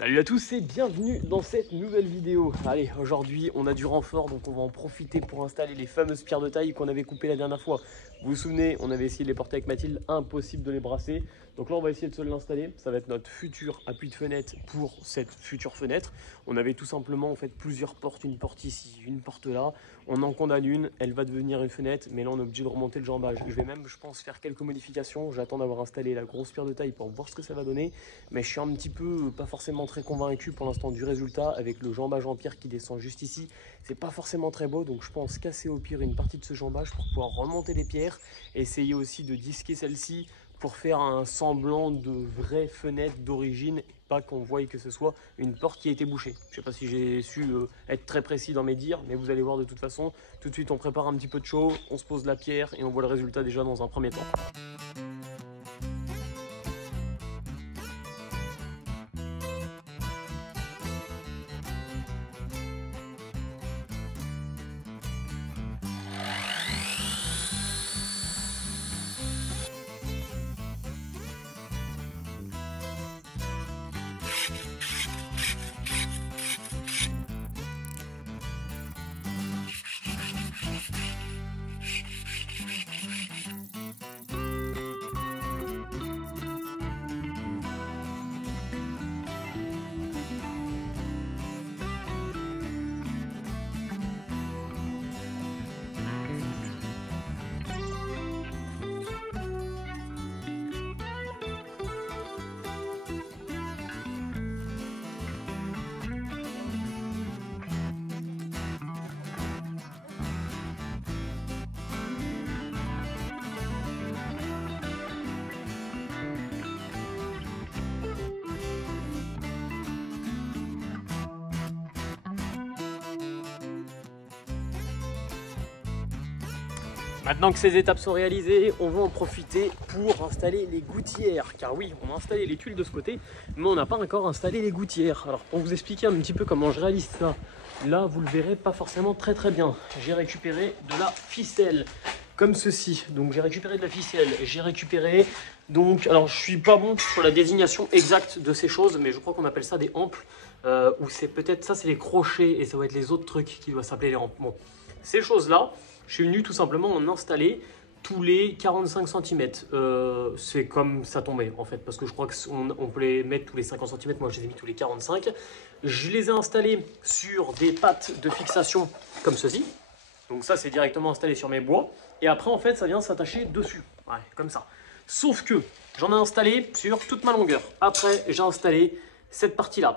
Salut à tous et bienvenue dans cette nouvelle vidéo. Allez, aujourd'hui on a du renfort, donc on va en profiter pour installer les fameuses pierres de taille qu'on avait coupées la dernière fois. Vous vous souvenez, on avait essayé de les porter avec Mathilde, impossible de les brasser. Donc là on va essayer de se l'installer, ça va être notre futur appui de fenêtre pour cette future fenêtre. On avait tout simplement en fait plusieurs portes, une porte ici, une porte là. On en condamne une, elle va devenir une fenêtre, mais là on est obligé de remonter le jambage. Je vais même, je pense, faire quelques modifications. J'attends d'avoir installé la grosse pierre de taille pour voir ce que ça va donner. Mais je suis un petit peu, pas forcément très convaincu pour l'instant du résultat avec le jambage en pierre qui descend juste ici. C'est pas forcément très beau, donc je pense casser au pire une partie de ce jambage pour pouvoir remonter les pierres. Essayer aussi de disquer celle-ci pour faire un semblant de vraie fenêtre d'origine et pas qu'on voie que ce soit une porte qui a été bouchée. Je sais pas si j'ai su être très précis dans mes dires, mais vous allez voir de toute façon. Tout de suite on prépare un petit peu de chaud, on se pose la pierre et on voit le résultat déjà dans un premier temps. Maintenant que ces étapes sont réalisées, on va en profiter pour installer les gouttières. Car oui, on a installé les tuiles de ce côté, mais on n'a pas encore installé les gouttières. Alors pour vous expliquer un petit peu comment je réalise ça, là vous le verrez pas forcément très bien. J'ai récupéré de la ficelle, comme ceci. Donc j'ai récupéré de la ficelle, j'ai récupéré... Donc, alors je suis pas bon sur la désignation exacte de ces choses, mais je crois qu'on appelle ça des amples. Ou c'est peut-être ça, c'est les crochets, et ça va être les autres trucs qui doivent s'appeler les amples. Bon, ces choses-là, je suis venu tout simplement en installer tous les 45 cm. C'est comme ça tombait en fait, parce que je crois qu'on peut les mettre tous les 50 cm. Moi, je les ai mis tous les 45. Je les ai installés sur des pattes de fixation comme ceci. Donc ça, c'est directement installé sur mes bois. Et après, en fait, ça vient s'attacher dessus. Ouais, comme ça. Sauf que j'en ai installé sur toute ma longueur. Après, j'ai installé cette partie-là,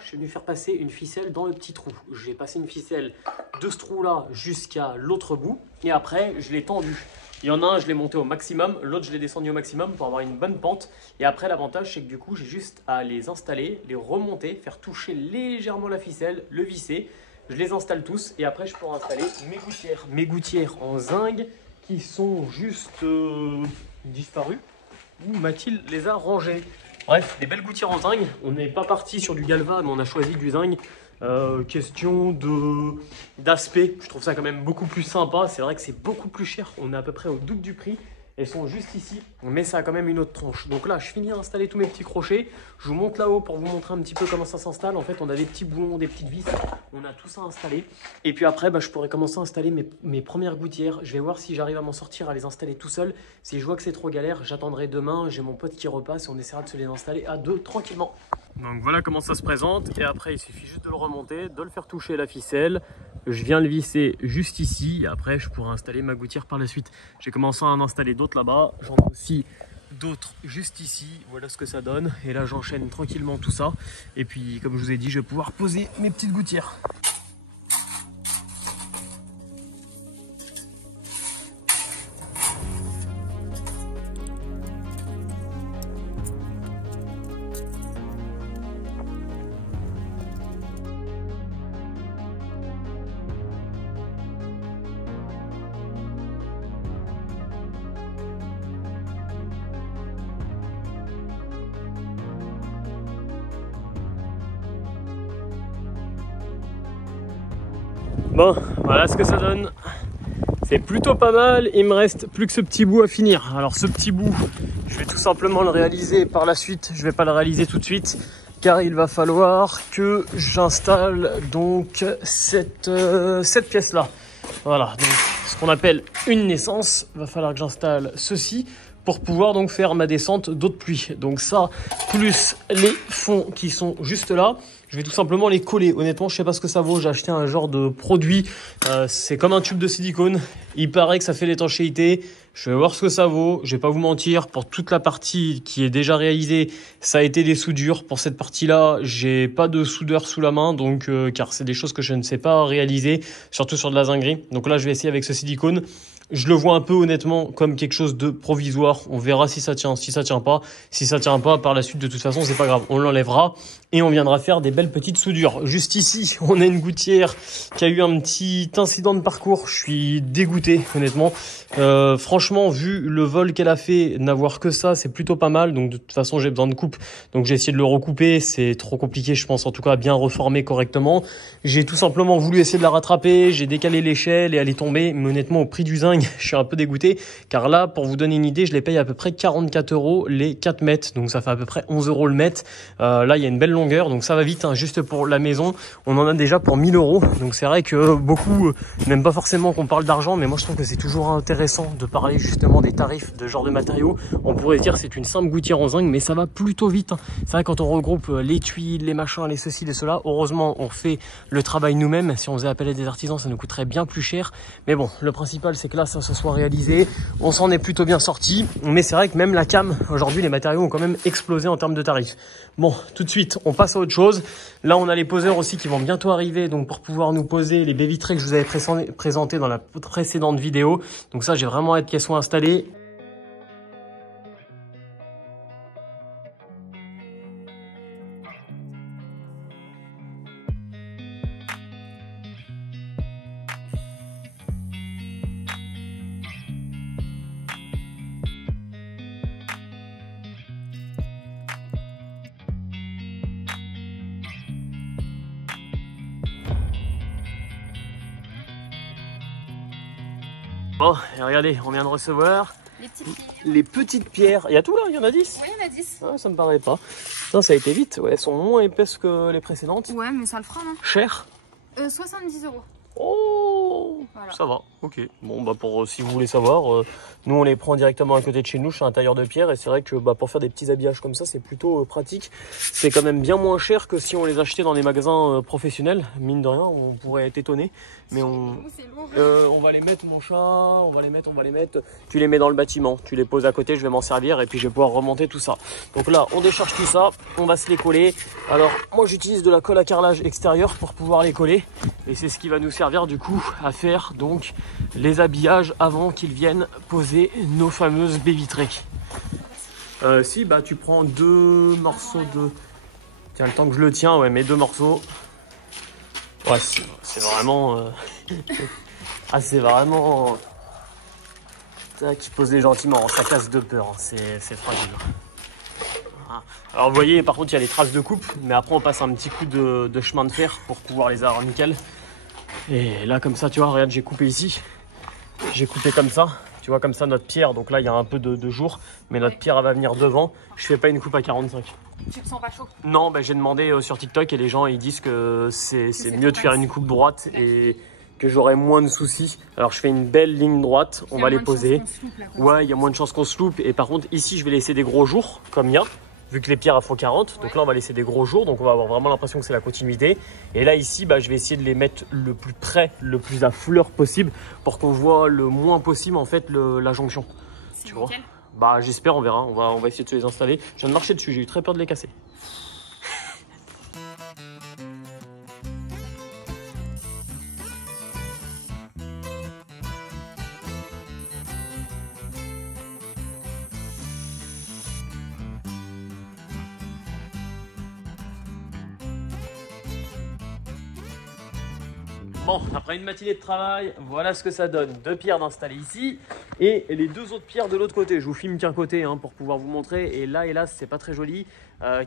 je suis venu faire passer une ficelle dans le petit trou. J'ai passé une ficelle de ce trou-là jusqu'à l'autre bout. Et après, je l'ai tendu. Il y en a un, je l'ai monté au maximum. L'autre, je l'ai descendu au maximum pour avoir une bonne pente. Et après, l'avantage, c'est que du coup, j'ai juste à les installer, les remonter, faire toucher légèrement la ficelle, le visser. Je les installe tous. Et après, je pourrai installer mes gouttières. Mes gouttières en zinc qui sont juste disparues. Où Mathilde les a rangées. Bref, des belles gouttières en zinc. On n'est pas parti sur du galva, mais on a choisi du zinc. Question d'aspect, je trouve ça quand même beaucoup plus sympa. C'est vrai que c'est beaucoup plus cher. On est à peu près au double du prix. Elles sont juste ici, mais ça a quand même une autre tronche. Donc là, je finis d'installer tous mes petits crochets. Je vous monte là-haut pour vous montrer un petit peu comment ça s'installe. En fait, on a des petits boulons, des petites vis. On a tout ça installé. Et puis après, je pourrais commencer à installer mes premières gouttières. Je vais voir si j'arrive à m'en sortir, à les installer tout seul. Si je vois que c'est trop galère, j'attendrai demain. J'ai mon pote qui repasse et on essaiera de se les installer à deux tranquillement. Donc voilà comment ça se présente. Et après, il suffit juste de le remonter, de le faire toucher la ficelle. Je viens le visser juste ici et après je pourrai installer ma gouttière par la suite. J'ai commencé à en installer d'autres là-bas, j'en ai aussi d'autres juste ici, voilà ce que ça donne. Et là j'enchaîne tranquillement tout ça. Et puis comme je vous ai dit, je vais pouvoir poser mes petites gouttières. Bon, voilà ce que ça donne. C'est plutôt pas mal, il me reste plus que ce petit bout à finir. Alors ce petit bout, je vais tout simplement le réaliser par la suite, je vais pas le réaliser tout de suite. car il va falloir que j'installe donc cette pièce là. Voilà, donc ce qu'on appelle une naissance. Il va falloir que j'installe ceci pour pouvoir donc faire ma descente d'eau de pluie. Donc ça, plus les fonds qui sont juste là, je vais tout simplement les coller. Honnêtement, je sais pas ce que ça vaut. J'ai acheté un genre de produit. C'est comme un tube de silicone. Il paraît que ça fait l'étanchéité. Je vais voir ce que ça vaut. Je vais pas vous mentir. Pour toute la partie qui est déjà réalisée, ça a été des soudures. Pour cette partie-là, j'ai pas de soudeur sous la main, donc car c'est des choses que je ne sais pas réaliser, surtout sur de la zinguerie. Donc là, je vais essayer avec ce silicone. Je le vois un peu honnêtement comme quelque chose de provisoire. On verra si ça tient, si ça tient pas. Si ça tient pas, par la suite, de toute façon, c'est pas grave. On l'enlèvera et on viendra faire des belles petites soudures. Juste ici, on a une gouttière qui a eu un petit incident de parcours. Je suis dégoûté, honnêtement. Franchement, vu le vol qu'elle a fait, n'avoir que ça, c'est plutôt pas mal. Donc de toute façon, j'ai besoin de coupe. Donc j'ai essayé de le recouper. C'est trop compliqué, je pense, en tout cas, à bien reformer correctement. J'ai tout simplement voulu essayer de la rattraper. J'ai décalé l'échelle et elle est tombée. Mais honnêtement, au prix du zinc, je suis un peu dégoûté, car là, pour vous donner une idée, je les paye à peu près 44 € les 4 mètres, donc ça fait à peu près 11 € le mètre. Là, il y a une belle longueur, donc ça va vite, hein. Juste pour la maison, on en a déjà pour 1000 €, donc c'est vrai que beaucoup n'aiment pas forcément qu'on parle d'argent, mais moi je trouve que c'est toujours intéressant de parler justement des tarifs de ce genre de matériaux. On pourrait se dire c'est une simple gouttière en zinc, mais ça va plutôt vite, hein. C'est vrai, quand on regroupe les tuiles, les machins, les ceci, les cela, heureusement on fait le travail nous-mêmes. Si on faisait appel à des artisans, ça nous coûterait bien plus cher, mais bon, le principal c'est que là ça se soit réalisé, on s'en est plutôt bien sorti. Mais c'est vrai que même la cam, aujourd'hui les matériaux ont quand même explosé en termes de tarifs. Bon, tout de suite on passe à autre chose. Là on a les poseurs aussi qui vont bientôt arriver, donc pour pouvoir nous poser les baies vitrées que je vous avais présenté dans la précédente vidéo. Donc ça, j'ai vraiment hâte qu'elles soient installées. Bon, et regardez, on vient de recevoir les petites pierres. Il y a tout là, il y en a 10? Oui, il y en a 10. Ah, ça me paraît pas. Putain, ça a été vite. Ouais, elles sont moins épaisses que les précédentes. Ouais, mais ça le fera, non? Cher? 70 €. Oh, voilà. Ça va, ok. Bon, bah pour si vous voulez savoir, nous on les prend directement à côté de chez nous, chez un tailleur de pierre, et c'est vrai que pour faire des petits habillages comme ça, c'est plutôt pratique. C'est quand même bien moins cher que si on les achetait dans des magasins professionnels. Mine de rien, on pourrait être étonné, mais on va les mettre, mon chat, on va les mettre. Tu les mets dans le bâtiment, tu les poses à côté, je vais m'en servir et puis je vais pouvoir remonter tout ça. Donc là, on décharge tout ça, on va se les coller. Alors moi, j'utilise de la colle à carrelage extérieure pour pouvoir les coller, et c'est ce qui va nous servir du coup à faire donc les habillages avant qu'ils viennent poser nos fameuses baies vitrées. Si bah tu prends 2 morceaux de... Tiens, le temps que je le tiens, ouais, mais 2 morceaux. Ouais, c'est vraiment... ah, c'est vraiment... Tac, posez gentiment, ça casse de peur, hein. C'est fragile. Alors vous voyez, par contre il y a les traces de coupe, mais après on passe un petit coup de chemin de fer pour pouvoir les avoir nickel. Et là comme ça, tu vois, regarde, j'ai coupé ici, j'ai coupé comme ça, tu vois, comme ça notre pierre, donc là il y a un peu de jour, mais notre pierre elle va venir devant. Je fais pas une coupe à 45. Tu te sens pas chaud? Non, bah, j'ai demandé sur TikTok et les gens ils disent que c'est mieux de faire une coupe droite et que j'aurai moins de soucis. Alors je fais une belle ligne droite, on va les poser. Ouais, il y a moins de chances qu'on se loupe, et par contre ici je vais laisser des gros jours comme il y a. Vu que les pierres font 40, donc là on va laisser des gros jours, donc on va avoir vraiment l'impression que c'est la continuité. Et là ici, bah, je vais essayer de les mettre le plus près, le plus à fleur possible, pour qu'on voit le moins possible en fait la jonction. Tu vois? Bah j'espère, on verra, on va essayer de se les installer. Je viens de marcher dessus, j'ai eu très peur de les casser. Bon, après une matinée de travail, voilà ce que ça donne. 2 pierres d'installer ici. Et les deux autres pierres de l'autre côté, je vous filme qu'un côté hein, pour pouvoir vous montrer. Et là, hélas, c'est pas très joli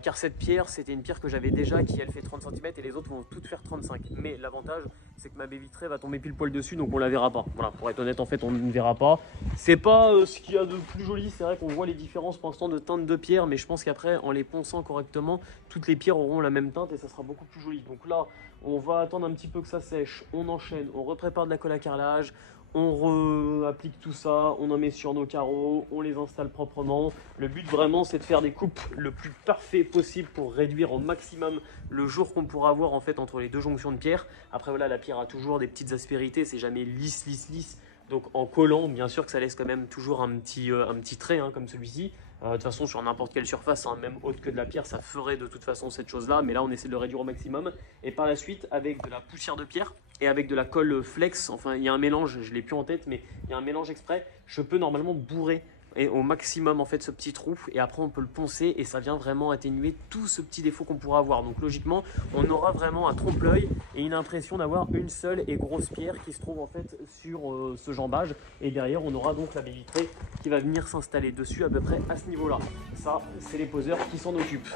car cette pierre, c'était une pierre que j'avais déjà qui elle fait 30 cm et les autres vont toutes faire 35. Mais l'avantage, c'est que ma baie vitrée va tomber pile poil dessus, donc on la verra pas. Voilà, pour être honnête, en fait, on ne verra pas. C'est pas ce qu'il y a de plus joli. C'est vrai qu'on voit les différences pour l'instant de teinte de pierre, mais je pense qu'après, en les ponçant correctement, toutes les pierres auront la même teinte et ça sera beaucoup plus joli. Donc là, on va attendre un petit peu que ça sèche, on enchaîne, on reprépare de la colle à carrelage, on applique tout ça, on en met sur nos carreaux, on les installe proprement. Le but vraiment c'est de faire des coupes le plus parfait possible pour réduire au maximum le jour qu'on pourra avoir en fait entre les deux jonctions de pierre. Après voilà, la pierre a toujours des petites aspérités, c'est jamais lisse. Donc en collant, bien sûr que ça laisse quand même toujours un petit trait hein, comme celui-ci. De toute façon, sur n'importe quelle surface, hein, même haute que de la pierre, ça ferait de toute façon cette chose-là. Mais là, on essaie de le réduire au maximum. Et par la suite, avec de la poussière de pierre et avec de la colle flex, enfin, il y a un mélange, je ne l'ai plus en tête, mais il y a un mélange exprès. Je peux normalement bourrer et au maximum en fait ce petit trou et après on peut le poncer et ça vient vraiment atténuer tout ce petit défaut qu'on pourra avoir. Donc logiquement on aura vraiment un trompe-l'œil et une impression d'avoir une seule et grosse pierre qui se trouve en fait sur ce jambage et derrière on aura donc la baie vitrée qui va venir s'installer dessus à peu près à ce niveau là. Ça c'est les poseurs qui s'en occupent.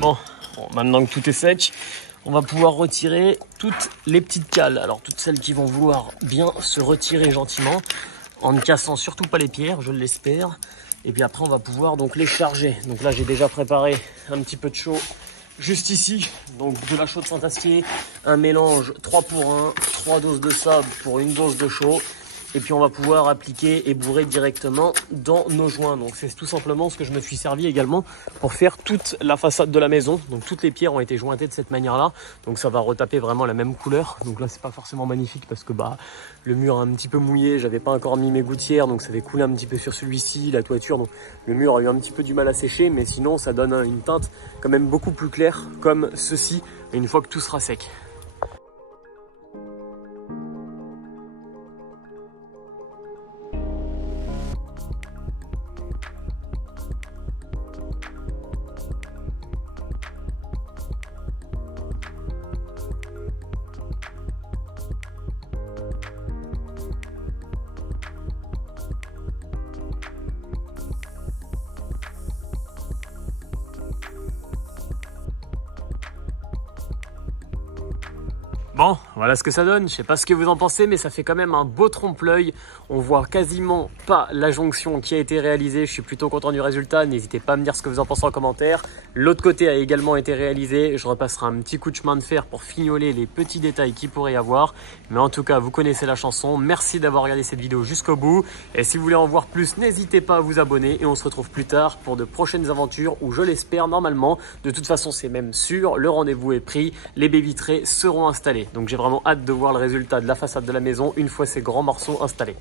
Bon, maintenant que tout est sec, on va pouvoir retirer toutes les petites cales. Alors toutes celles qui vont vouloir bien se retirer gentiment, en ne cassant surtout pas les pierres, je l'espère. Et puis après on va pouvoir donc les charger. Donc là j'ai déjà préparé un petit peu de chaux juste ici. Donc de la chaux de Saint-Astier, un mélange 3 pour 1, 3 doses de sable pour une dose de chaux. Et puis on va pouvoir appliquer et bourrer directement dans nos joints. Donc c'est tout simplement ce que je me suis servi également pour faire toute la façade de la maison. Donc toutes les pierres ont été jointées de cette manière-là. Donc ça va retaper vraiment la même couleur. Donc là c'est pas forcément magnifique parce que le mur est un petit peu mouillé. J'avais pas encore mis mes gouttières, donc ça avait coulé un petit peu sur celui-ci, la toiture. Donc le mur a eu un petit peu du mal à sécher, mais sinon ça donne une teinte quand même beaucoup plus claire comme ceci. Une fois que tout sera sec. Bon, voilà ce que ça donne. Je sais pas ce que vous en pensez, mais ça fait quand même un beau trompe-l'œil. On voit quasiment pas la jonction qui a été réalisée. Je suis plutôt content du résultat. N'hésitez pas à me dire ce que vous en pensez en commentaire. L'autre côté a également été réalisé. Je repasserai un petit coup de chemin de fer pour fignoler les petits détails qu'il pourrait y avoir. Mais en tout cas, vous connaissez la chanson. Merci d'avoir regardé cette vidéo jusqu'au bout. Et si vous voulez en voir plus, n'hésitez pas à vous abonner. Et on se retrouve plus tard pour de prochaines aventures où je l'espère normalement. De toute façon, c'est même sûr. Le rendez-vous est pris. Les baies vitrées seront installées. Donc j'ai vraiment hâte de voir le résultat de la façade de la maison une fois ces grands morceaux installés.